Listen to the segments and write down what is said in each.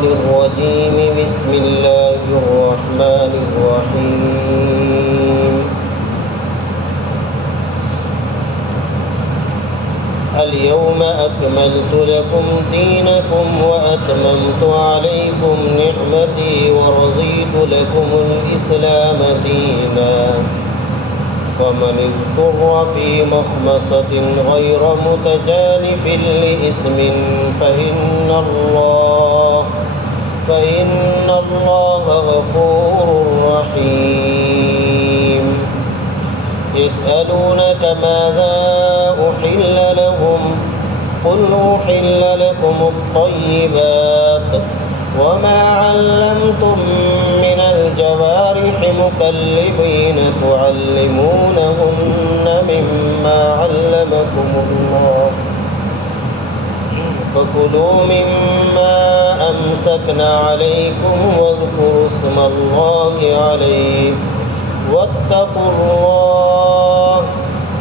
الشيطان الرجيم بسم الله الرحمن الرحيم اليوم أكملت لكم دينكم وأتممت عليكم نعمتي ورضيت لكم الإسلام دينا فمن اضطر في مخمصة غير متجانف لإثم فإن الله غفور رحيم يسألونك ماذا أحل لهم قل أحل لكم الطيبات وما علمتم من الجوارح مكلبين تعلمونهن مما علمكم الله فكلوا مما أمسكن عليكم واذكروا اسم الله عليه واتقوا الله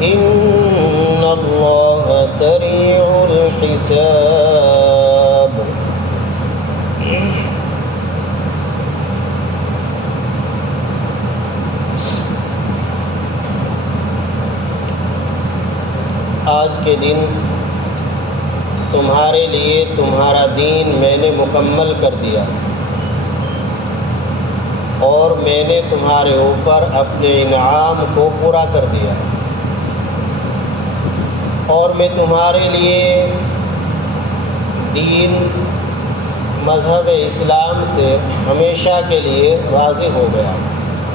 إن الله سريع الحساب. آج کے دن تمہارے لیے تمہارا دین میں نے مکمل کر دیا اور میں نے تمہارے اوپر اپنے انعام کو پورا کر دیا اور میں تمہارے لیے دین مذہب اسلام سے ہمیشہ کے لیے راضی ہو گیا.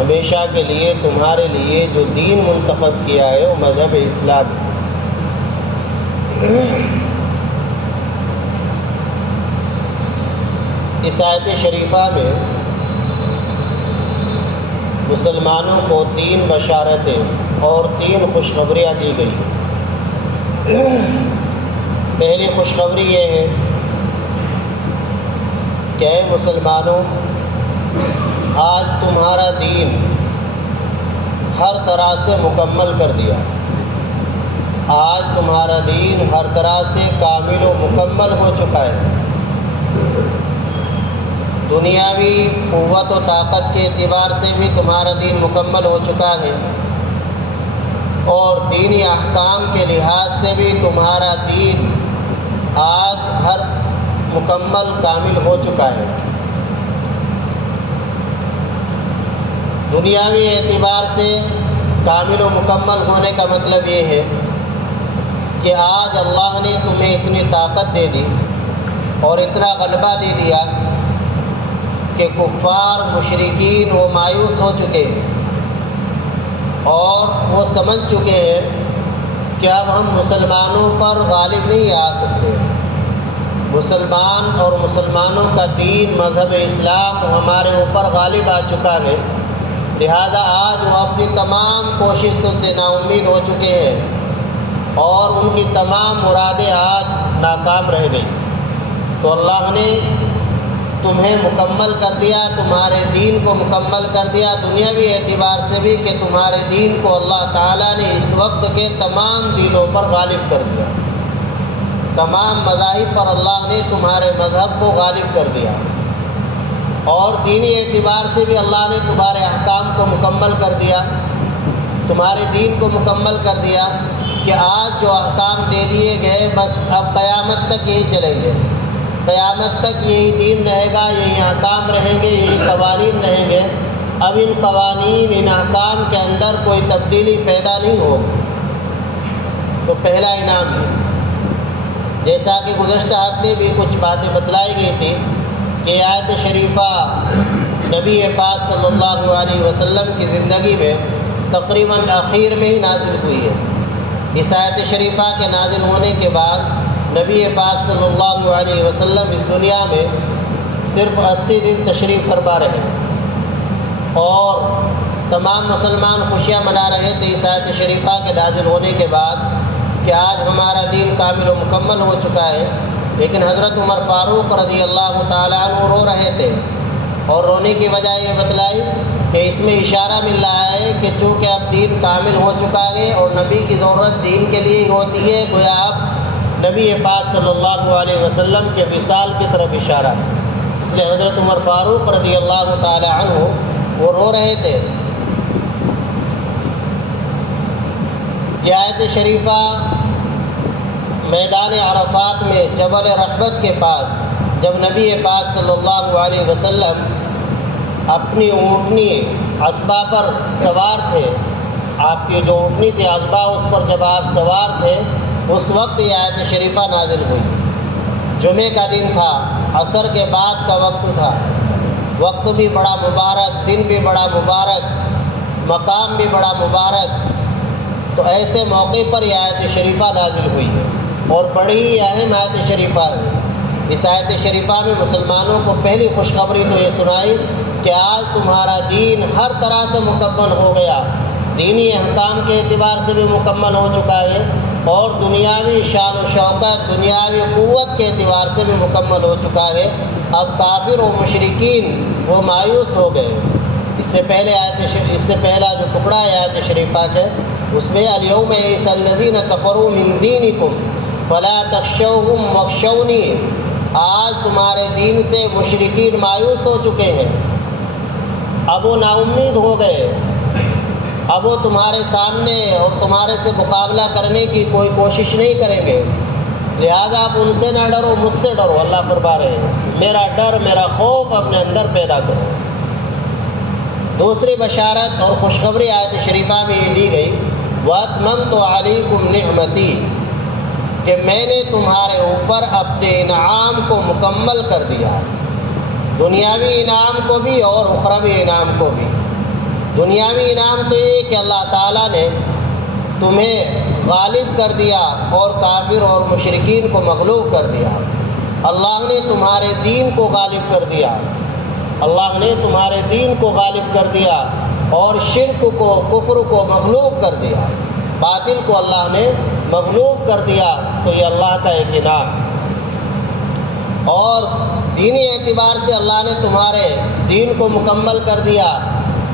ہمیشہ کے لیے تمہارے لیے جو دین منتخب کیا ہے وہ مذہب اسلام ہے. اس آیت شریفہ میں مسلمانوں کو 3 بشارتیں اور 3 خوشخبریاں دی گئی. پہلی خوشخبری یہ ہے کہ اے مسلمانوں، آج تمہارا دین ہر طرح سے مکمل کر دیا. آج تمہارا دین ہر طرح سے کامل و مکمل ہو چکا ہے. دنیاوی قوت و طاقت کے اعتبار سے بھی تمہارا دین مکمل ہو چکا ہے اور دینی احکام کے لحاظ سے بھی تمہارا دین آج ہر مکمل کامل ہو چکا ہے. دنیاوی اعتبار سے کامل و مکمل ہونے کا مطلب یہ ہے کہ آج اللہ نے تمہیں اتنی طاقت دے دی اور اتنا غلبہ دے دیا کہ کفار مشرکین وہ مایوس ہو چکے ہیں اور وہ سمجھ چکے ہیں کہ اب ہم مسلمانوں پر غالب نہیں آ سکتے. مسلمان اور مسلمانوں کا دین مذہب اسلام ہمارے اوپر غالب آ چکا ہے. لہذا آج وہ اپنی تمام کوششوں سے نا امید ہو چکے ہیں اور ان کی تمام مرادیں آج ناکام رہ گئی. تو اللہ نے تمہیں مکمل کر دیا، تمہارے دین کو مکمل کر دیا دنیاوی اعتبار سے بھی کہ تمہارے دین کو اللہ تعالیٰ نے اس وقت کے تمام دینوں پر غالب کر دیا. تمام مذاہب پر اللہ نے تمہارے مذہب کو غالب کر دیا اور دینی اعتبار سے بھی اللہ نے تمہارے احکام کو مکمل کر دیا، تمہارے دین کو مکمل کر دیا کہ آج جو احکام دے دیے گئے بس اب قیامت تک یہی چلیں گے. قیامت تک یہی دین رہے گا، یہی احکام رہیں گے، یہی قوانین رہیں گے. اب ان قوانین ان احکام کے اندر کوئی تبدیلی پیدا نہیں ہوگی. تو پہلا انعام ہے. جیسا کہ گزشتہ ہفتے بھی کچھ باتیں بتلائی گئی تھی کہ آیت شریفہ نبی پاک صلی اللہ علیہ وسلم کی زندگی میں تقریباً آخر میں ہی نازل ہوئی ہے. اس آیت شریفہ کے نازل ہونے کے بعد نبی پاک صلی اللہ علیہ وسلم اس دنیا میں صرف 80 دن تشریف فرما رہے اور تمام مسلمان خوشیاں منا رہے تھے اس آیت شریفہ کے نازل ہونے کے بعد کہ آج ہمارا دین کامل و مکمل ہو چکا ہے. لیکن حضرت عمر فاروق رضی اللہ تعالیٰ عنہ رو رہے تھے اور رونے کی وجہ یہ بتلائی کہ اس میں اشارہ مل رہا ہے کہ چونکہ اب دین کامل ہو چکا ہے اور نبی کی ضرورت دین کے لیے ہی ہوتی ہے، گویا اب نبی پاک صلی اللہ علیہ وسلم کے وصال کی طرف اشارہ ہے. اس لیے حضرت عمر فاروق رضی اللہ تعالی عنہ وہ رو رہے تھے. یہ آیت شریفہ میدان عرفات میں جبل رحمت کے پاس جب نبی پاک صلی اللہ علیہ وسلم اپنی اونٹنی اسبا پر سوار تھے، آپ کی جو اونٹنی تھی اسبا، اس پر جب آپ سوار تھے اس وقت یہ آیت شریفہ نازل ہوئی. جمعے کا دن تھا، عصر کے بعد کا وقت تھا، وقت بھی بڑا مبارک، دن بھی بڑا مبارک، مقام بھی بڑا مبارک. تو ایسے موقع پر یہ آیت شریفہ نازل ہوئی ہے اور بڑی ہی اہم آیت شریفہ ہے. اس آیت شریفہ میں مسلمانوں کو پہلی خوشخبری تو یہ سنائی کہ آج تمہارا دین ہر طرح سے مکمل ہو گیا، دینی احکام کے اعتبار سے بھی مکمل ہو چکا ہے اور دنیاوی شان و شوکت، دنیاوی قوت کے اعتبار سے بھی مکمل ہو چکا ہے. اب کافر و مشرکین وہ مایوس ہو گئے. اس سے پہلا جو ٹکڑا ہے آیت شریفہ کے، اس میں الیوم یئس الذین کفروا من دینکم فلا تخشوہم واخشونی، آج تمہارے دین سے مشرکین مایوس ہو چکے ہیں، اب وہ نا امید ہو گئے، اب وہ تمہارے سامنے اور تمہارے سے مقابلہ کرنے کی کوئی کوشش نہیں کریں گے، لہذا آپ ان سے نہ ڈرو، مجھ سے ڈرو. اللہ فرما رہے ہیں میرا ڈر، میرا خوف اپنے اندر پیدا کرو. دوسری بشارت اور خوشخبری آیت شریفہ میں یہ دی گئی وَأَتْمَمْتُ عَلَيْكُمْ نِعْمَتِي، کہ میں نے تمہارے اوپر اپنے انعام کو مکمل کر دیا، دنیاوی انعام کو بھی اور اخروی انعام کو بھی. دنیاوی انعام تو یہ کہ اللہ تعالیٰ نے تمہیں غالب کر دیا اور کافر اور مشرکین کو مغلوب کر دیا. اللہ نے تمہارے دین کو غالب کر دیا، اللہ نے تمہارے دین کو غالب کر دیا اور شرک کو، کفر کو مغلوب کر دیا، باطل کو اللہ نے مغلوب کر دیا. تو یہ اللہ کا ایک انعام. اور دینی اعتبار سے اللہ نے تمہارے دین کو مکمل کر دیا.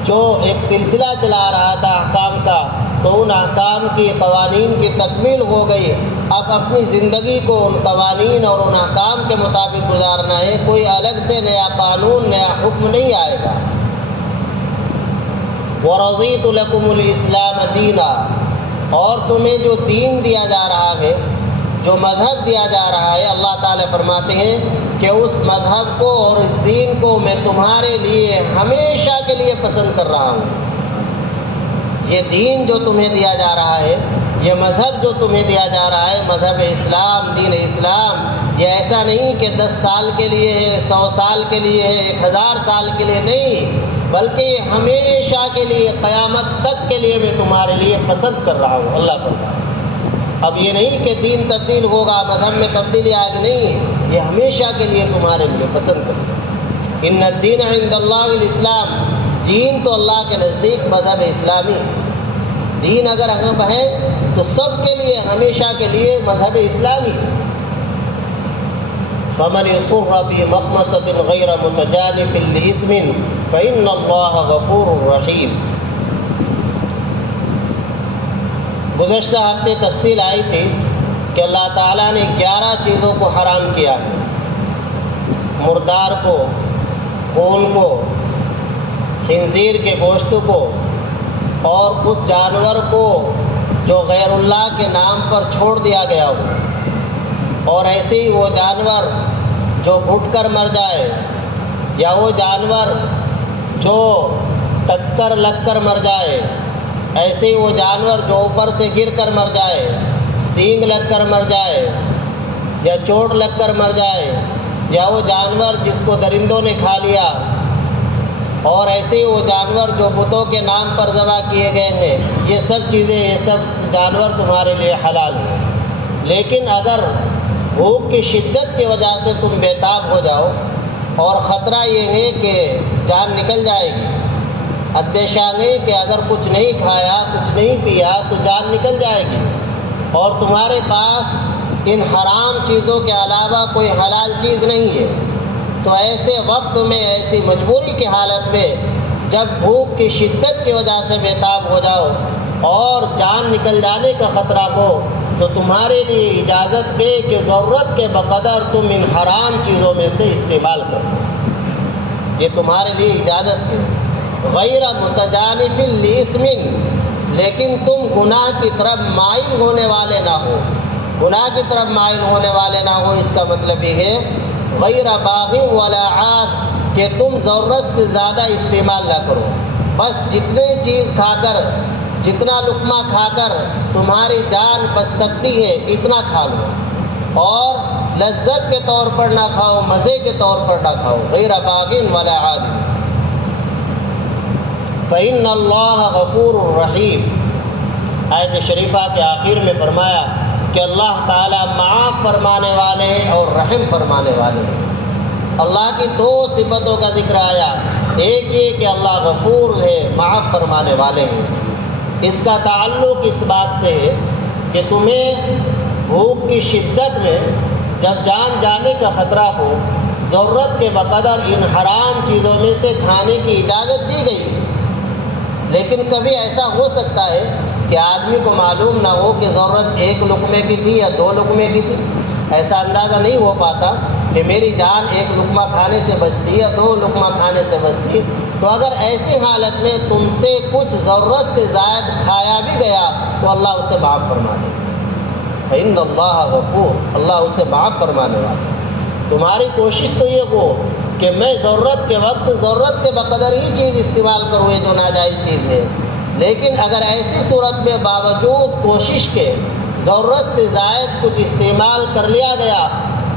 جو ایک سلسلہ چلا رہا تھا احکام کا، تو ان احکام کی قوانین کی تکمیل ہو گئی. اب اپنی زندگی کو ان قوانین اور ان احکام کے مطابق گزارنا ہے، کوئی الگ سے نیا قانون، نیا حکم نہیں آئے گا. وَرَضِيتُ لَكُمُ الْإِسْلَامَ دِينًا، اور تمہیں جو دین دیا جا رہا ہے، جو مذہب دیا جا رہا ہے، اللہ تعالیٰ فرماتے ہیں کہ اس مذہب کو اور اس دین کو میں تمہارے لیے ہمیشہ کے لیے پسند کر رہا ہوں. یہ دین جو تمہیں دیا جا رہا ہے، یہ مذہب جو تمہیں دیا جا رہا ہے، مذہب اسلام، دین اسلام، یہ ایسا نہیں کہ 10 سال کے لیے ہے، 100 سال کے لیے ہے، 1000 سال کے لیے نہیں، بلکہ یہ ہمیشہ کے لیے، قیامت تک کے لیے میں تمہارے لیے پسند کر رہا ہوں. اللہ فرماتا ہے اب یہ نہیں کہ دین تبدیل ہوگا، مذہب میں تبدیلی آئے گی، نہیں، یہ ہمیشہ کے لیے تمہارے لیے پسند کرتا ہے. ان الدین عند اللہ الاسلام، دین تو اللہ کے نزدیک مذہب اسلامی. دین اگر اہم ہے تو سب کے لیے، ہمیشہ کے لیے مذہب اسلامی. فمن اضطر فی مخمصۃ غیر متجانف لإثم فإن اللہ غفور رحیم. گزشتہ ہفتے تفصیل آئی تھی کہ اللہ تعالیٰ نے 11 چیزوں کو حرام کیا ہے. مردار کو، خون کو، خنزیر کے گوشت کو، اور اس جانور کو جو غیر اللہ کے نام پر چھوڑ دیا گیا ہو، اور ایسے ہی وہ جانور جو گھٹ کر مر جائے، یا وہ جانور جو ٹکر لگ کر مر جائے، ایسے ہی وہ جانور جو اوپر سے گر کر مر جائے، سینگ لگ کر مر جائے، یا چوٹ لگ کر مر جائے، یا وہ جانور جس کو درندوں نے کھا لیا، اور ایسے ہی وہ جانور جو بتوں کے نام پر ذبح کیے گئے ہیں. یہ سب چیزیں، یہ سب جانور تمہارے لیے حلال ہیں. لیکن اگر بھوک کی شدت کی وجہ سے تم بےتاب ہو جاؤ اور خطرہ یہ ہے کہ جان نکل جائے گی، اندیشہ ہے کہ اگر کچھ نہیں کھایا، کچھ نہیں پیا تو جان نکل جائے گی، اور تمہارے پاس ان حرام چیزوں کے علاوہ کوئی حلال چیز نہیں ہے، تو ایسے وقت میں، ایسی مجبوری کی حالت میں، جب بھوک کی شدت کی وجہ سے بےتاب ہو جاؤ اور جان نکل جانے کا خطرہ ہو، تو تمہارے لیے اجازت ہے کہ ضرورت کے بقدر تم ان حرام چیزوں میں سے استعمال کرو. یہ تمہارے لیے اجازت ہے، غیر متجانف لاسم، لیکن تم گناہ کی طرف مائل ہونے والے نہ ہو، گناہ کی طرف مائل ہونے والے نہ ہو۔ اس کا مطلب یہ ہے غیر باغ ولا عاد، کہ تم ضرورت سے زیادہ استعمال نہ کرو، بس جتنے چیز کھا کر، جتنا لقمہ کھا کر تمہاری جان بچ سکتی ہے اتنا کھا لو، اور لذت کے طور پر نہ کھاؤ، مزے کے طور پر نہ کھاؤ، غیر باغ ولا عاد۔ فإن اللہ غفور الرحیم، آیت شریفہ کے آخر میں فرمایا کہ اللہ تعالیٰ معاف فرمانے والے ہیں اور رحم فرمانے والے ہیں۔ اللہ کی دو صفتوں کا ذکر آیا، ایک یہ کہ اللہ غفور ہے، معاف فرمانے والے ہیں۔ اس کا تعلق اس بات سے ہے کہ تمہیں بھوک کی شدت میں جب جان جانے کا خطرہ ہو، ضرورت کے بقدر ان حرام چیزوں میں سے کھانے کی اجازت دی گئی، لیکن کبھی ایسا ہو سکتا ہے کہ آدمی کو معلوم نہ ہو کہ ضرورت ایک لقمے کی تھی یا دو لقمے کی تھی، ایسا اندازہ نہیں ہو پاتا کہ میری جان ایک لقمہ کھانے سے بچتی یا دو لقمہ کھانے سے بچتی۔ تو اگر ایسی حالت میں تم سے کچھ ضرورت سے زائد کھایا بھی گیا تو اللہ اسے معاف فرما دے، فإن اللہ غفور، اللہ اسے معاف فرمانے والا۔ تمہاری کوشش تو یہ ہو کہ میں ضرورت کے وقت ضرورت کے بقدر ہی چیز استعمال کروں، یہ جو ناجائز چیز ہے، لیکن اگر ایسی صورت میں باوجود کوشش کے ضرورت سے زائد کچھ استعمال کر لیا گیا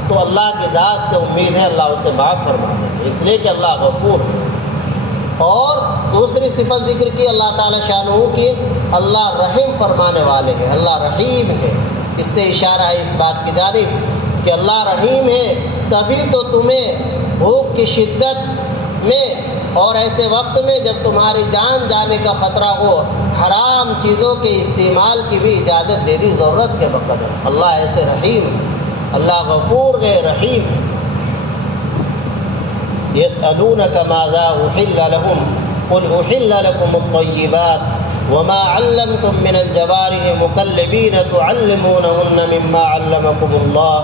تو اللہ کی ذات سے امید ہے اللہ اسے معاف فرما دے گا، اس لیے کہ اللہ غفور ہے۔ اور دوسری صفت ذکر کی اللہ تعالیٰ شانہ کی، اللہ رحم فرمانے والے ہیں، اللہ رحیم ہے۔ اس سے اشارہ ہے اس بات کی جانب کہ اللہ رحیم ہے، تبھی تو تمہیں بھوک کی شدت میں اور ایسے وقت میں جب تمہاری جان جانے کا خطرہ ہو، حرام چیزوں کے استعمال کی بھی اجازت دے دی ضرورت کے بقدر۔ اللہ ایسے رحیم ہے، اللہ غفور ہے، رحیم ہے۔ يسألونك ماذا أحل لهم قل أحل لكم الطيبات وما علمتم من الجوارح مكلبين تعلمونهن مما علمكم الله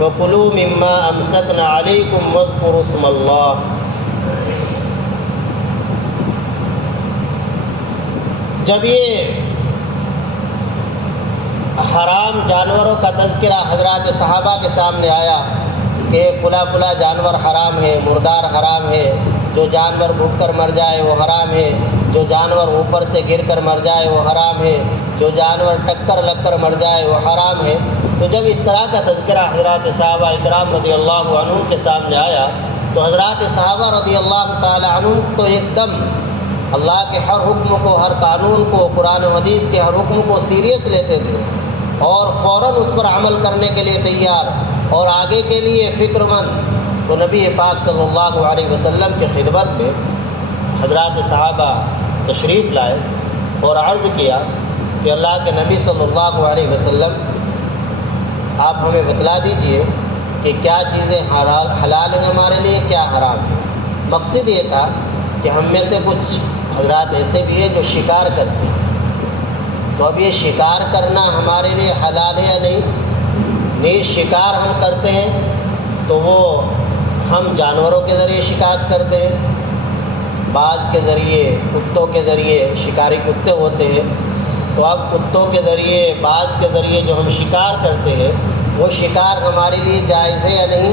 وكلوا مما أمسكن عليكم واذكروا اسم الله۔ جب یہ حرام جانوروں کا تذکرہ حضرات صحابہ کے سامنے آیا کہ فلاں فلاں جانور حرام ہے، مردار حرام ہے، جو جانور گھٹ کر مر جائے وہ حرام ہے، جو جانور اوپر سے گر کر مر جائے وہ حرام ہے، جو جانور ٹکر لگ کر مر جائے وہ حرام ہے، تو جب اس طرح کا تذکرہ حضرات صحابہ اکرام رضی اللہ عنہم کے سامنے آیا تو حضرات صحابہ رضی اللہ تعالی عنہم تو ایک دم اللہ کے ہر حکم کو، ہر قانون کو، قرآن و حدیث کے ہر حکم کو سیریس لیتے تھے اور فوراً اس پر عمل کرنے کے لیے تیار اور آگے کے لیے فکر مند۔ تو نبی پاک صلی اللہ علیہ وسلم کے خدمت میں حضرات صحابہ تشریف لائے اور عرض کیا کہ اللہ کے نبی صلی اللہ علیہ وسلم آپ ہمیں بتلا دیجئے کہ کیا چیزیں حلال ہیں ہمارے لیے، کیا حرام ہیں۔ مقصد یہ تھا کہ ہم میں سے کچھ حضرات ایسے بھی ہیں جو شکار کرتے ہیں، تو اب یہ شکار کرنا ہمارے لیے حلال ہے یا نہیں؟ نیز شکار ہم کرتے ہیں تو وہ ہم جانوروں کے ذریعے شکار کرتے ہیں، بعض کے ذریعے، کتوں کے ذریعے، شکاری کتے ہوتے ہیں، تو اب کتوں کے ذریعے، بعض کے ذریعے جو ہم شکار کرتے ہیں وہ شکار ہمارے لیے جائز ہے یا نہیں؟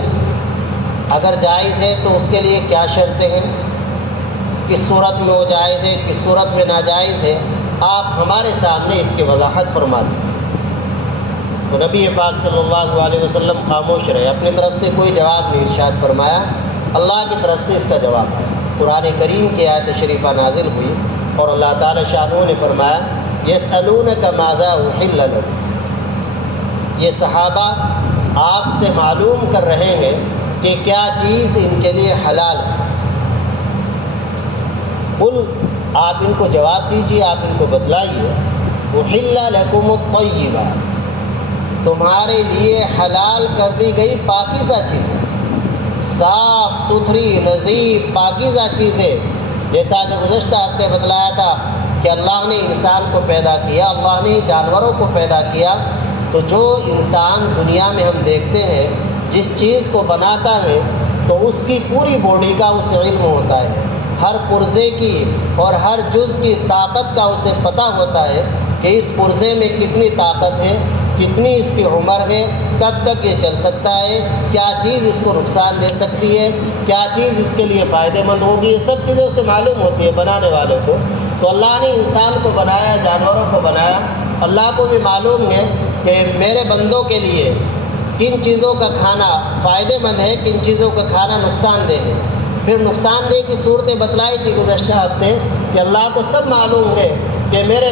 اگر جائز ہے تو اس کے لیے کیا شرطیں ہیں، کس صورت میں وہ جائز ہے، کس صورت میں ناجائز ہے، آپ ہمارے سامنے اس کی وضاحت فرما دیں۔ تو نبی پاک صلی اللہ علیہ وسلم خاموش رہے، اپنی طرف سے کوئی جواب نہیں ارشاد فرمایا، اللہ کی طرف سے اس کا جواب آیا۔ قرآن کریم کی آیت شریفہ نازل ہوئی اور اللہ تعالی شانہ نے فرمایا یسألونک ماذا احل لکم، یہ صحابہ آپ سے معلوم کر رہے ہیں کہ کیا چیز ان کے لیے حلال ہے۔ قل، آپ ان کو جواب دیجیے، آپ ان کو بتلائیے، احل لکم الطیبات، تمہارے لیے حلال کر دی گئی پاکیزہ چیزیں، صاف ستھری نظیف پاکیزہ چیزیں، جیسا کہ گزشتہ ہفتے بتلایا تھا کہ اللہ نے انسان کو پیدا کیا، اللہ نے جانوروں کو پیدا کیا، تو جو انسان دنیا میں ہم دیکھتے ہیں جس چیز کو بناتا ہے تو اس کی پوری باڈی کا اسے علم ہوتا ہے، ہر پرزے کی اور ہر جز کی طاقت کا اسے پتہ ہوتا ہے کہ اس پرزے میں کتنی طاقت ہے، کتنی اس کی عمر ہے، کب تک یہ چل سکتا ہے، کیا چیز اس کو نقصان دے سکتی ہے، کیا چیز اس کے لیے فائدہ مند ہوگی، یہ سب چیزیں اسے معلوم ہوتی ہے بنانے والوں کو۔ تو اللہ نے انسان کو بنایا، جانوروں کو بنایا، اللہ کو بھی معلوم ہے کہ میرے بندوں کے لیے کن چیزوں کا کھانا فائدہ مند ہے، کن چیزوں کا کھانا نقصان دہ ہے۔ پھر نقصان دہ کی صورتیں بتلائی تھی گزشتہ ہفتے کہ اللہ کو سب معلوم ہے کہ میرے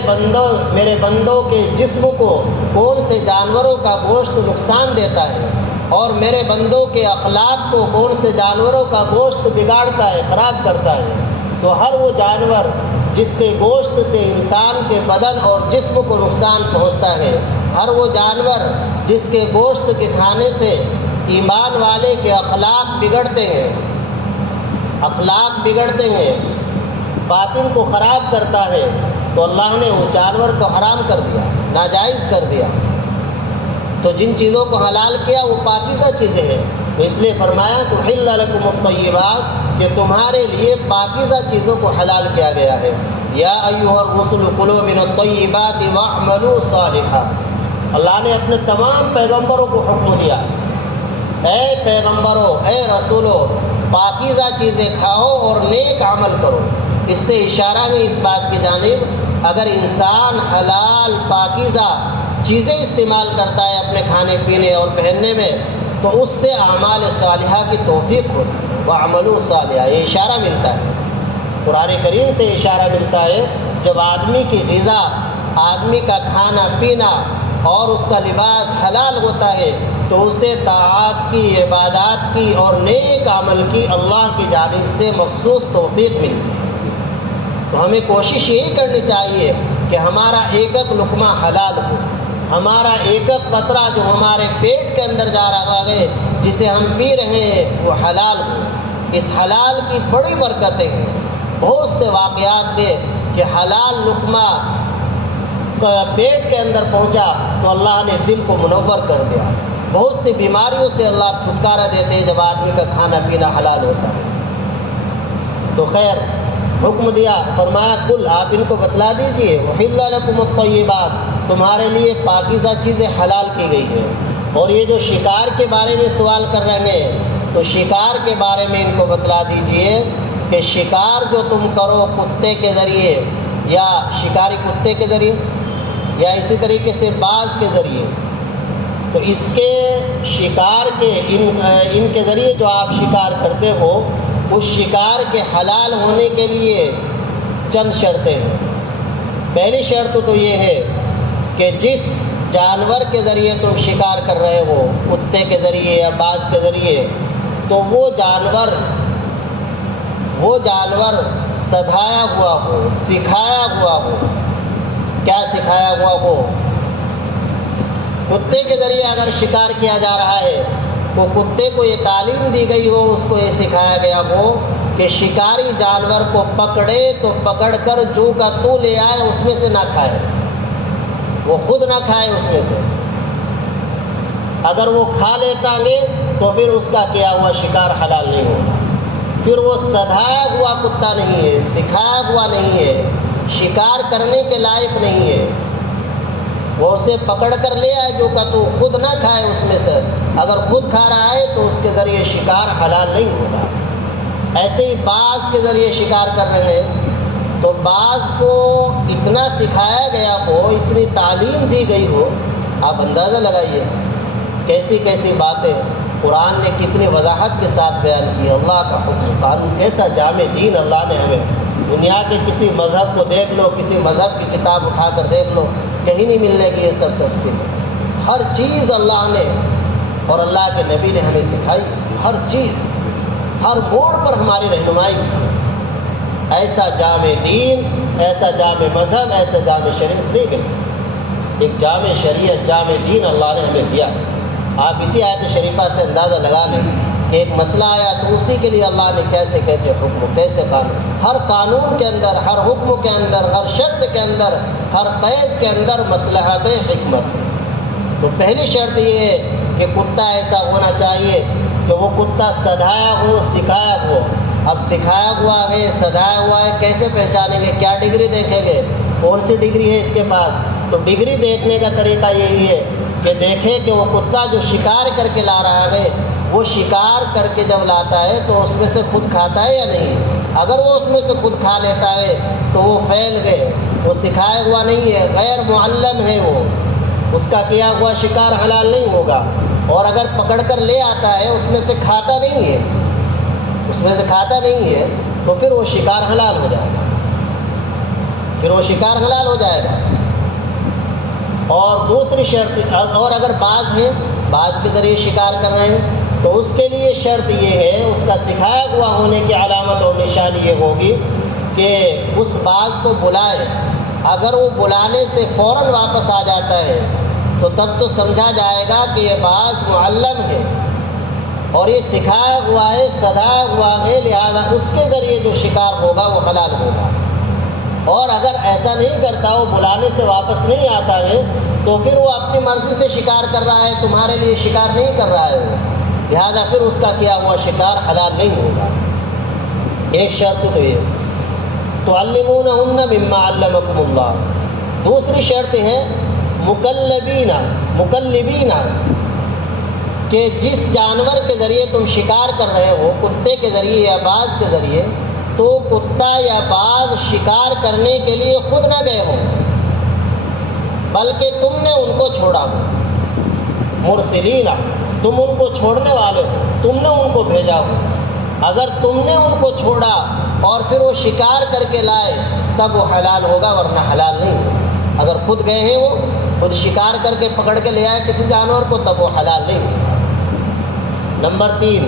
بندوں کے جسم کو کون سے جانوروں کا گوشت نقصان دیتا ہے، اور میرے بندوں کے اخلاق کو کون سے جانوروں کا گوشت بگاڑتا ہے، خراب کرتا ہے۔ تو ہر وہ جانور جس کے گوشت سے انسان کے بدن اور جسم کو نقصان پہنچتا ہے، ہر وہ جانور جس کے گوشت کے کھانے سے ایمان والے کے اخلاق بگڑتے ہیں، باطن کو خراب کرتا ہے، تو اللہ نے اس جانور کو حرام کر دیا، ناجائز کر دیا۔ تو جن چیزوں کو حلال کیا وہ پاکیزہ چیزیں ہیں، تو اس لیے فرمایا تحل لکم الطیبات، کہ تمہارے لیے پاکیزہ چیزوں کو حلال کیا گیا ہے۔ یا ایھا الرسل کلوا من الطیبات واعملوا صالحا، اللہ نے اپنے تمام پیغمبروں کو حکم دیا، اے پیغمبروں، اے رسولوں، پاکیزہ چیزیں کھاؤ اور نیک عمل کرو۔ اس سے اشارہ ہے اس بات کی جانب، اگر انسان حلال پاکیزہ چیزیں استعمال کرتا ہے اپنے کھانے پینے اور پہننے میں، تو اس سے اعمال صالحہ کی توفیق ہو، وعملوا صالحہ، یہ اشارہ ملتا ہے قرآن کریم سے، اشارہ ملتا ہے جب آدمی کی غذا، آدمی کا کھانا پینا اور اس کا لباس حلال ہوتا ہے تو اسے طاعات کی، عبادات کی اور نیک عمل کی اللہ کی جانب سے مخصوص توفیق ملتی ہے۔ تو ہمیں کوشش یہی کرنی چاہیے کہ ہمارا ایک ایک لقمہ حلال ہو، ہمارا ایک ایک قطرہ جو ہمارے پیٹ کے اندر جا رہا ہے، جسے ہم پی رہے ہیں، وہ حلال ہو۔ اس حلال کی بڑی برکتیں ہیں، بہت سے واقعات ہیں کہ حلال لقمہ پیٹ کے اندر پہنچا تو اللہ نے دل کو منور کر دیا۔ بہت سی بیماریوں سے اللہ چھٹکارا دیتے ہیں جب آدمی کا کھانا پینا حلال ہوتا ہے۔ تو خیر حکم دیا، فرمایا کل، آپ ان کو بتلا دیجئے، احل لکم الطیبات، تمہارے لیے پاکیزہ چیزیں حلال کی گئی ہیں۔ اور یہ جو شکار کے بارے میں سوال کر رہے ہیں، تو شکار کے بارے میں ان کو بتلا دیجئے کہ شکار جو تم کرو کتے کے ذریعے، یا شکاری کتے کے ذریعے، یا اسی طریقے سے باز کے ذریعے، تو اس کے شکار کے ان کے ذریعے جو آپ شکار کرتے ہو، اس شکار کے حلال ہونے کے لیے چند شرطیں ہیں۔ پہلی شرط تو یہ ہے کہ جس جانور کے ذریعے تم شکار کر رہے ہو، کتے کے ذریعے یا باز کے ذریعے، تو وہ جانور سدھایا ہوا ہو، سکھایا ہوا ہو۔ کیا سکھایا ہوا ہو؟ کتے کے ذریعے اگر شکار کیا جا رہا ہے تو کتے کو یہ تعلیم دی گئی ہو، اس کو یہ سکھایا گیا ہو کہ شکاری جانور کو پکڑے تو پکڑ کر جو کا تو لے آئے اس میں سے نہ کھائے، وہ خود نہ کھائے اس میں سے۔ اگر وہ کھا لیتا گے تو پھر اس کا کیا ہوا شکار حلال نہیں ہوگا، پھر وہ سدھایا ہوا کتا نہیں ہے، سکھایا ہوا نہیں ہے، شکار کرنے کے لائق نہیں ہے۔ وہ اسے پکڑ کر لے آئے جو کا تو خود نہ کھائے اس میں سے، اگر خود کھا رہا ہے تو اس کے ذریعے شکار حلال نہیں ہوگا۔ ایسے ہی باز کے ذریعے شکار کر رہے ہیں تو باز کو اتنا سکھایا گیا ہو، اتنی تعلیم دی گئی ہو، آپ اندازہ لگائیے کیسی کیسی باتیں قرآن نے کتنی وضاحت کے ساتھ بیان کی۔ اللہ کا حکم قانون کیسا جامع دین اللہ نے ہمیں، دنیا کے کسی مذہب کو دیکھ لو، کسی مذہب کی کتاب اٹھا کر دیکھ لو، کہیں نہیں ملنے کی یہ سب تفصیل۔ ہر چیز اللہ نے اور اللہ کے نبی نے ہمیں سکھائی، ہر چیز، ہر موڑ پر ہماری رہنمائی کی۔ ایسا جامع دین، ایسا جامع مذہب، ایسا جامع شریعت نہیں کر سکتے۔ ایک جامع شریعت، جامع دین اللہ نے ہمیں دیا۔ آپ اسی آیت شریفہ سے اندازہ لگا لیں کہ ایک مسئلہ آیا تو اسی کے لیے اللہ نے کیسے کیسے حکم، کیسے قانون، ہر قانون کے اندر، ہر حکم کے اندر، ہر شرط کے اندر، ہر قید کے اندر مصلحت حکمت۔ تو پہلی شرط یہ ہے کہ کتا ایسا ہونا چاہیے کہ وہ کتا سدھایا ہو سکھایا ہو. اب سکھایا ہوا ہے سدھایا ہوا ہے کیسے پہچانیں گے؟ کیا ڈگری دیکھیں گے؟ کون سی ڈگری ہے اس کے پاس؟ تو ڈگری دیکھنے کا طریقہ یہی ہے کہ دیکھیں کہ وہ کتا جو شکار کر کے لا رہا ہے وہ شکار کر کے جب لاتا ہے تو اس میں سے خود کھاتا ہے یا نہیں. اگر وہ اس میں سے خود کھا لیتا ہے تو وہ فعل گئے، وہ سکھایا ہوا نہیں ہے، غیر معلم ہے، وہ اس کا کیا ہوا شکار حلال نہیں ہوگا. اور اگر پکڑ کر لے آتا ہے اس میں سے کھاتا نہیں ہے، اس میں سے کھاتا نہیں ہے، تو پھر وہ شکار حلال ہو جائے گا، پھر وہ شکار حلال ہو جائے گا. اور دوسری شرط، اور اگر باز ہے، باز کے ذریعے شکار کر رہے ہیں تو اس کے لیے شرط یہ ہے، اس کا سکھایا ہوا ہونے کی علامت اور نشانی یہ ہوگی کہ اس باز کو بلائے. اگر وہ بلانے سے فوراً واپس آ جاتا ہے تو تب تو سمجھا جائے گا کہ یہ باز معلم ہے اور یہ سکھایا ہوا ہے سدھایا ہوا ہے، لہذا اس کے ذریعے جو شکار ہوگا وہ حلال ہوگا. اور اگر ایسا نہیں کرتا، وہ بلانے سے واپس نہیں آتا ہے تو پھر وہ اپنی مرضی سے شکار کر رہا ہے، تمہارے لیے شکار نہیں کر رہا ہے وہ، لہذا پھر اس کا کیا ہوا شکار حلال نہیں ہوگا. ایک شرط تو یہ تعلمونہن مما علمکم اللہ. دوسری شرط ہے مکلبین، کہ جس جانور کے ذریعے تم شکار کر رہے ہو، کتے کے ذریعے یا باز کے ذریعے، تو کتا یا باز شکار کرنے کے لیے خود نہ گئے ہو بلکہ تم نے ان کو چھوڑا ہو. مرسلین، تم ان کو چھوڑنے والے ہو، تم نے ان کو بھیجا ہو. اگر تم نے ان کو چھوڑا اور پھر وہ شکار کر کے لائے تب وہ حلال ہوگا، ورنہ حلال نہیں ہوگا. اگر خود گئے ہیں، وہ خود شکار کر کے پکڑ کے لے آئے کسی جانور کو، تب وہ حلال نہیں ہوگا. نمبر 3،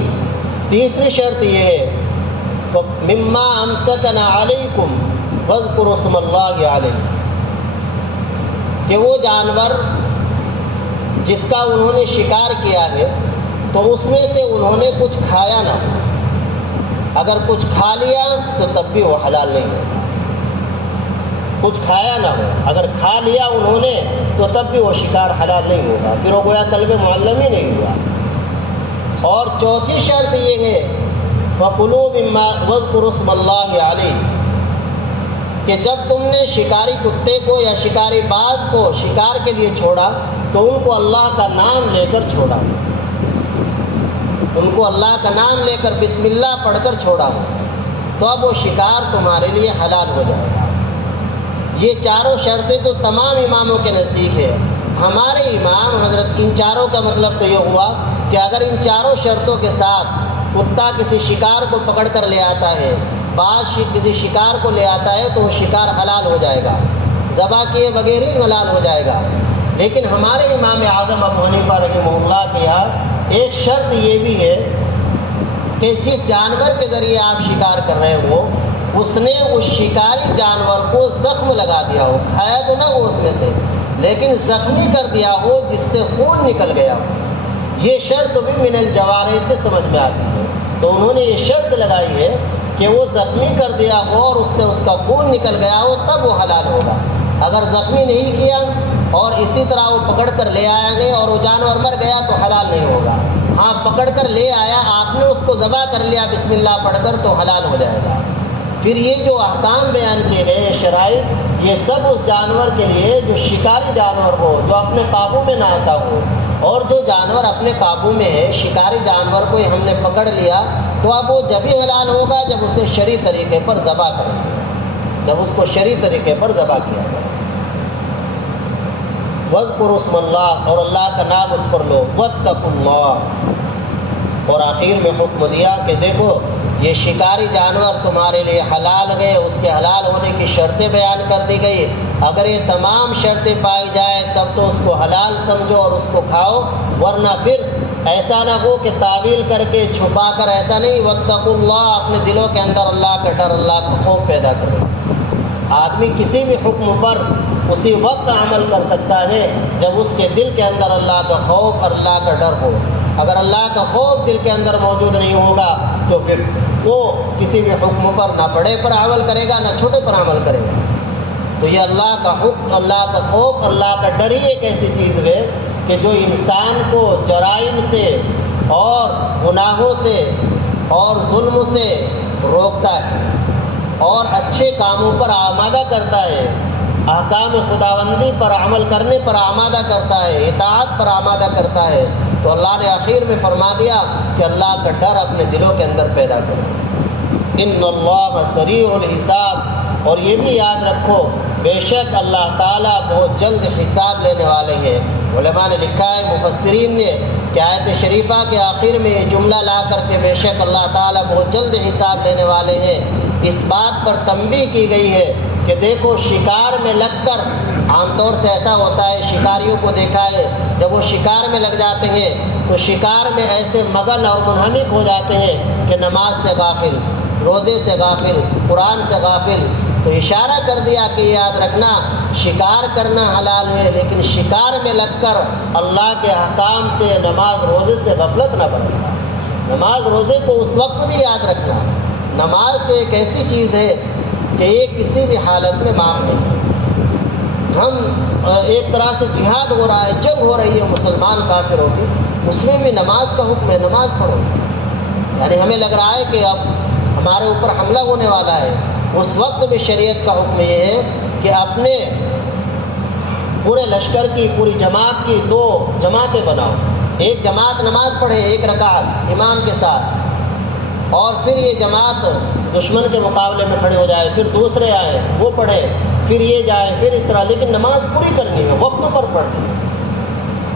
تیسری شرط یہ ہے مما امسکن علیکم واذکروا اسم اللہ علیہ، کہ وہ جانور جس کا انہوں نے شکار کیا ہے تو اس میں سے انہوں نے کچھ کھایا نہ ہو. اگر کچھ کھا لیا تو تب بھی وہ حلال نہیں ہوگا. کچھ کھایا نہ ہو، اگر کھا لیا انہوں نے تو تب بھی وہ شکار حلال نہیں ہوگا، پھر وہ گویا کلب معلم ہی نہیں ہوا. اور چوتھی شرط یہ ہے وَكُلُوا مِمَّا وَاذْكُرُوا اسْمَ اللَّهِ عَلَيْهِ، کہ جب تم نے شکاری کتے کو یا شکاری باز کو شکار کے لیے چھوڑا تو ان کو اللہ کا نام لے کر چھوڑا، ان کو اللہ کا نام لے کر بسم اللہ پڑھ کر چھوڑا ہو، تو اب وہ شکار تمہارے لیے حلال ہو جائے گا. یہ چاروں شرطیں تو تمام اماموں کے نزدیک ہے. ہمارے امام حضرت ان چاروں کا مطلب تو یہ ہوا کہ اگر ان چاروں شرطوں کے ساتھ کتا کسی شکار کو پکڑ کر لے آتا ہے، باز کسی شکار کو لے آتا ہے تو وہ شکار حلال ہو جائے گا، ذبح کیے بغیر ہی حلال ہو جائے گا. لیکن ہمارے امام اعظم ابو حنیفہ رحمہ اللہ کے یہاں ایک شرط یہ بھی ہے کہ جس جانور کے ذریعے آپ شکار کر رہے ہو اس نے اس شکاری جانور کو زخم لگا دیا ہو، کھایا تو نہ ہو اس میں سے، لیکن زخمی کر دیا ہو جس سے خون نکل گیا ہو. یہ شرط بھی من الجوارح سے سمجھ میں آتی ہے. تو انہوں نے یہ شرط لگائی ہے کہ وہ زخمی کر دیا ہو اور اس سے اس کا خون نکل گیا ہو تب وہ حلال ہوگا. اگر زخمی نہیں کیا اور اسی طرح وہ پکڑ کر لے آیا گئے اور وہ جانور مر گیا تو حلال نہیں ہوگا. ہاں پکڑ کر لے آیا، آپ نے اس کو ذبح کر لیا بسم اللہ پڑھ کر تو حلال ہو جائے گا. پھر یہ جو احکام بیان کیے گئے ہیں شرائع، یہ سب اس جانور کے لیے جو شکاری جانور ہو، جو اپنے قابو میں نہ آتا ہو. اور جو جانور اپنے قابو میں ہے، شکاری جانور کو ہم نے پکڑ لیا تو اب وہ جب ہی حلال ہوگا جب اسے شرعی طریقے پر ذبح کریں گے، جب اس کو شرعی طریقے پر ذبح کیا جائے. وَاذْكُرُوا اسْمَ اللَّهِ، اور اللہ کا نام اس پر لو. وَاتَّقُوا اللَّهَ، اور آخر میں حکم دیا کہ دیکھو یہ شکاری جانور تمہارے لیے حلال گئے، اس کے حلال ہونے کی شرطیں بیان کر دی گئی. اگر یہ تمام شرطیں پائی جائیں تب تو اس کو حلال سمجھو اور اس کو کھاؤ، ورنہ پھر ایسا نہ ہو کہ تعویل کر کے چھپا کر ایسا نہیں. واتقوا اللہ، اپنے دلوں کے اندر اللہ کا ڈر، اللہ کا خوف پیدا کرو. آدمی کسی بھی حکم پر اسی وقت عمل کر سکتا ہے جب اس کے دل کے اندر اللہ کا خوف اور اللہ کا ڈر ہو. اگر اللہ کا خوف دل کے اندر موجود نہیں ہوگا تو پھر وہ کسی بھی حکم پر نہ بڑے پر عمل کرے گا نہ چھوٹے پر عمل کرے گا. تو یہ اللہ کا حکم، اللہ کا خوف، اللہ کا ڈر ہی ایک ایسی چیز ہے کہ جو انسان کو جرائم سے اور گناہوں سے اور ظلم سے روکتا ہے اور اچھے کاموں پر آمادہ کرتا ہے، احکام خداوندی پر عمل کرنے پر آمادہ کرتا ہے، اطاعت پر آمادہ کرتا ہے، تو اللہ نے آخر میں فرما دیا کہ اللہ کا ڈر اپنے دلوں کے اندر پیدا کرو۔ ان اللہ سریع الحساب، اور یہ بھی یاد رکھو بے شک اللہ تعالیٰ بہت جلد حساب لینے والے ہیں۔ علماء نے لکھا ہے، مفسرین نے، کہ آیت شریفہ کے آخر میں یہ جملہ لا کر کے بے شک اللہ تعالیٰ بہت جلد حساب لینے والے ہیں، اس بات پر تنبیہ کی گئی ہے کہ دیکھو شکار میں لگ کر، عام طور سے ایسا ہوتا ہے، شکاریوں کو دیکھا ہے جب وہ شکار میں لگ جاتے ہیں تو شکار میں ایسے مگن اور منہمک ہو جاتے ہیں کہ نماز سے غافل، روزے سے غافل، قرآن سے غافل۔ تو اشارہ کر دیا کہ یاد رکھنا شکار کرنا حلال ہے، لیکن شکار میں لگ کر اللہ کے احکام سے، نماز روزے سے غفلت نہ برتنا۔ نماز روزے کو اس وقت بھی یاد رکھنا۔ نماز تو ایک ایسی چیز ہے کہ یہ کسی بھی حالت میں معاف نہیں۔ ہم ایک طرح سے جہاد ہو رہا ہے، جنگ ہو رہی ہے مسلمان کافروں کی، اس میں بھی نماز کا حکم ہے، نماز پڑھو۔ یعنی ہمیں لگ رہا ہے کہ اب ہمارے اوپر حملہ ہونے والا ہے، اس وقت بھی شریعت کا حکم یہ ہے کہ اپنے پورے لشکر کی، پوری جماعت کی 2 جماعتیں بناؤ، ایک جماعت نماز پڑھے 1 رکعت امام کے ساتھ، اور پھر یہ جماعت دشمن کے مقابلے میں کھڑے ہو جائے، پھر دوسرے آئے وہ پڑھے، پھر یہ جائے، پھر اس طرح، لیکن نماز پوری کرنی ہے، وقت پر پڑھنی ہے،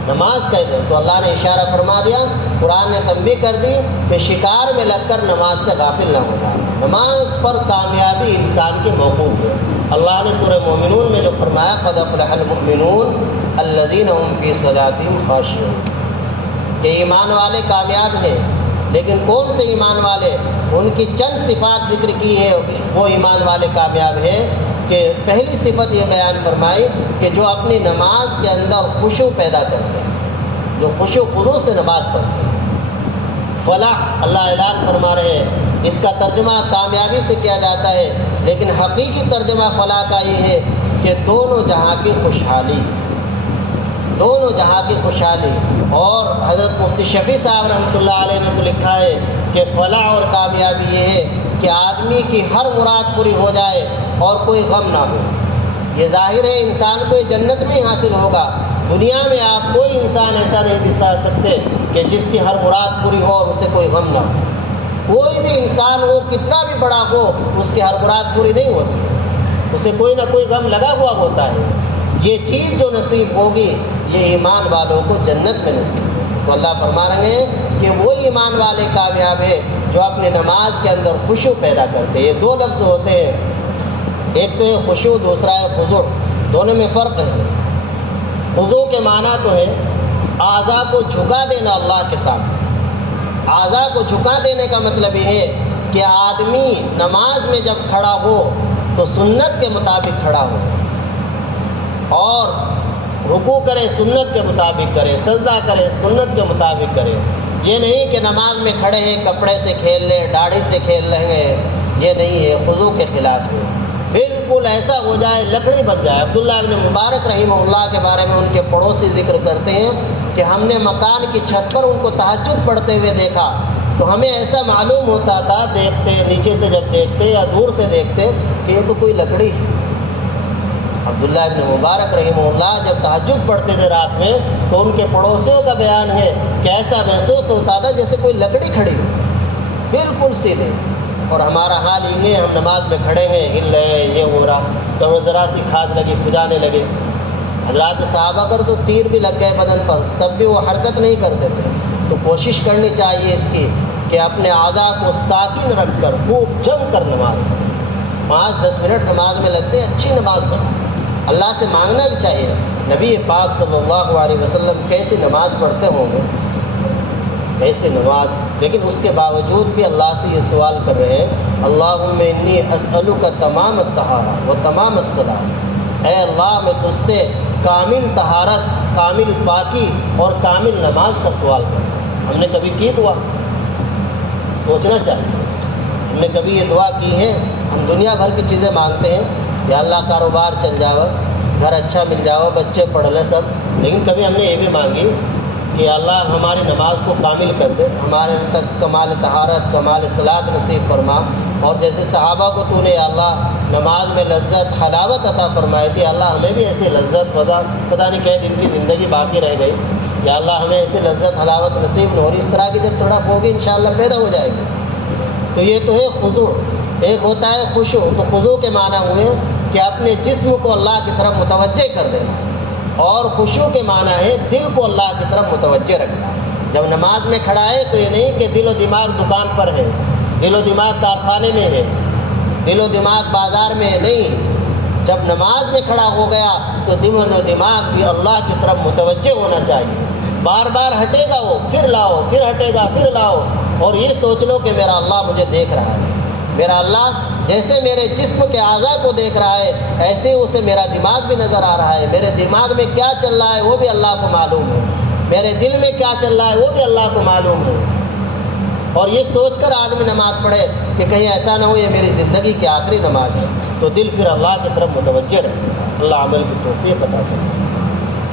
نماز کہہ دیں۔ تو اللہ نے اشارہ فرما دیا، قرآن نے تنبیہ کر دی کہ شکار میں لگ کر نماز سے غافل نہ ہو جائے۔ نماز پر کامیابی انسان کی موقوف ہے۔ اللہ نے سورہ مومنون میں جو فرمایا، قد افلح المؤمنون الذین هم فی صلاتہم خاشعون، کہ ایمان والے کامیاب ہیں، لیکن کون سے ایمان والے؟ ان کی چند صفات ذکر کی ہے، وہ ایمان والے کامیاب ہیں کہ پہلی صفت یہ بیان فرمائی کہ جو اپنی نماز کے اندر خشوع پیدا کرتے ہیں، جو خشوع خضوع سے نماز پڑھتے ہیں۔ فلاح اللہ اعلان فرما رہے ہیں، اس کا ترجمہ کامیابی سے کیا جاتا ہے، لیکن حقیقی ترجمہ فلاح کا یہ ہے کہ دونوں جہاں کی خوشحالی، دونوں جہاں کی خوشحالی۔ اور حضرت مفتی شفیع صاحب رحمۃ اللہ علیہ نے تو لکھا ہے کہ فلاح اور کامیابی یہ ہے کہ آدمی کی ہر مراد پوری ہو جائے اور کوئی غم نہ ہو۔ یہ ظاہر ہے انسان کو یہ جنت میں حاصل ہوگا، دنیا میں آپ کوئی انسان ایسا نہیں دکھا سکتے کہ جس کی ہر مراد پوری ہو اور اسے کوئی غم نہ ہو۔ کوئی بھی انسان ہو، کتنا بھی بڑا ہو، اس کی ہر مراد پوری نہیں ہوتی، اسے کوئی نہ کوئی غم لگا ہوا ہوتا ہے۔ یہ چیز جو نصیب ہوگی یہ ایمان والوں کو جنت میں نصیب ہوگی۔ تو اللہ فرما رہے ہیں کہ وہ ایمان والے کامیاب ہیں جو اپنے نماز کے اندر خشوع پیدا کرتے ہیں۔ یہ 2 لفظ ہوتے ہیں، ایک تو ہے خشوع، دوسرا ہے خضوع، دونوں میں فرق ہے۔ خضوع کے معنی تو ہے اعضاء کو جھکا دینا اللہ کے سامنے۔ اعضاء کو جھکا دینے کا مطلب یہ ہے کہ آدمی نماز میں جب کھڑا ہو تو سنت کے مطابق کھڑا ہو، اور رکوع کرے سنت کے مطابق کرے، سجدہ کرے سنت کے مطابق کرے۔ یہ نہیں کہ نماز میں کھڑے ہیں کپڑے سے کھیل لیں، داڑھی سے کھیل رہے ہیں، یہ نہیں ہے، خضوع کے خلاف ہے۔ بالکل ایسا ہو جائے لکڑی بن جائے۔ عبداللہ ابن مبارک رحمہ اللہ کے بارے میں ان کے پڑوسی ذکر کرتے ہیں کہ ہم نے مکان کی چھت پر ان کو تہجد پڑھتے ہوئے دیکھا تو ہمیں ایسا معلوم ہوتا تھا، دیکھتے نیچے سے جب دیکھتے یا دور سے دیکھتے کہ یہ تو کوئی لکڑی ہے۔ عبداللہ ابن مبارک رحمہ اللہ جب تہجد پڑھتے تھے رات میں تو ان کے پڑوسیوں کا بیان ہے کہ ایسا محسوس ہوتا تھا جیسے کوئی لکڑی کھڑی ہو، بالکل سیدھے۔ اور ہمارا حال یہ ہے، ہم نماز میں کھڑے ہیں، ہل رہے ہیں، یہ ہو رہا، تو ذرا سی کھاد لگی کھجانے لگے۔ حضرات صحابہ کر تو تیر بھی لگ گئے بدن پر تب بھی وہ حرکت نہیں کرتے تھے۔ تو کوشش کرنی چاہیے اس کی کہ اپنے اعضاء کو ساکن رکھ کر خوب جم کر نماز پڑھیں۔ 5-10 منٹ نماز میں لگتے ہیں، اچھی نماز پڑھیں، اللہ سے مانگنا بھی چاہیے۔ نبی پاک صلی اللہ علیہ وسلم کیسی نماز پڑھتے ہوں گے، کیسی نماز، لیکن اس کے باوجود بھی اللہ سے یہ سوال کر رہے ہیں، اللہم انی اسألک تمام الطہارہ و تمام الصلاۃ، اے اللہ میں تجھ سے کامل طہارت، کامل پاکی اور کامل نماز کا سوال کرتا ہوں۔ ہم نے کبھی کی دعا؟ سوچنا چاہیے، ہم نے کبھی یہ دعا کی ہے؟ ہم دنیا بھر کی چیزیں مانگتے ہیں، یا اللہ کاروبار چل جاؤ، گھر اچھا مل جاؤ، بچے پڑھ لیں سب، لیکن کبھی ہم نے یہ بھی مانگی کہ اللہ ہماری نماز کو کامل کر دے، ہمارے تک کمال طہارت، کمال صلاۃ نصیب فرما، اور جیسے صحابہ کو تو نے یا اللہ نماز میں لذت حلاوت عطا فرمائی تھی، اللہ ہمیں بھی ایسی لذت پتہ نہیں کئے دن کی زندگی باقی رہ گئی، یا اللہ ہمیں ایسی لذت حلاوت نصیب نہ، اور اس طرح کی جب تھوڑا ہوگی انشاءاللہ پیدا ہو جائے گی۔ تو یہ تو ہے خضوع، ایک ہوتا ہے خشوع، تو خضوع کے معنی ہوئے کہ اپنے جسم کو اللہ کی طرف متوجہ کر دینا، اور خشوع کے معنی ہے دل کو اللہ کی طرف متوجہ رکھنا۔ جب نماز میں کھڑا ہے تو یہ نہیں کہ دل و دماغ دکان پر ہے، دل و دماغ کارخانے میں ہے، دل و دماغ بازار میں ہے، نہیں، جب نماز میں کھڑا ہو گیا تو دل و دماغ بھی اللہ کی طرف متوجہ ہونا چاہیے۔ بار بار ہٹے گا وہ، پھر لاؤ، پھر ہٹے گا، پھر لاؤ، اور یہ سوچ لو کہ میرا اللہ مجھے دیکھ رہا ہے، میرا اللہ جیسے میرے جسم کے اعضاء کو دیکھ رہا ہے ایسے ہی اسے میرا دماغ بھی نظر آ رہا ہے، میرے دماغ میں کیا چل رہا ہے وہ بھی اللہ کو معلوم ہے، میرے دل میں کیا چل رہا ہے وہ بھی اللہ کو معلوم ہے۔ اور یہ سوچ کر آدمی نماز پڑھے کہ کہیں ایسا نہ ہو یہ میری زندگی کی آخری نماز ہے، تو دل پھر اللہ کی طرف متوجہ رہے گا۔ اللہ عمل کی توفیق عطا فرمائے۔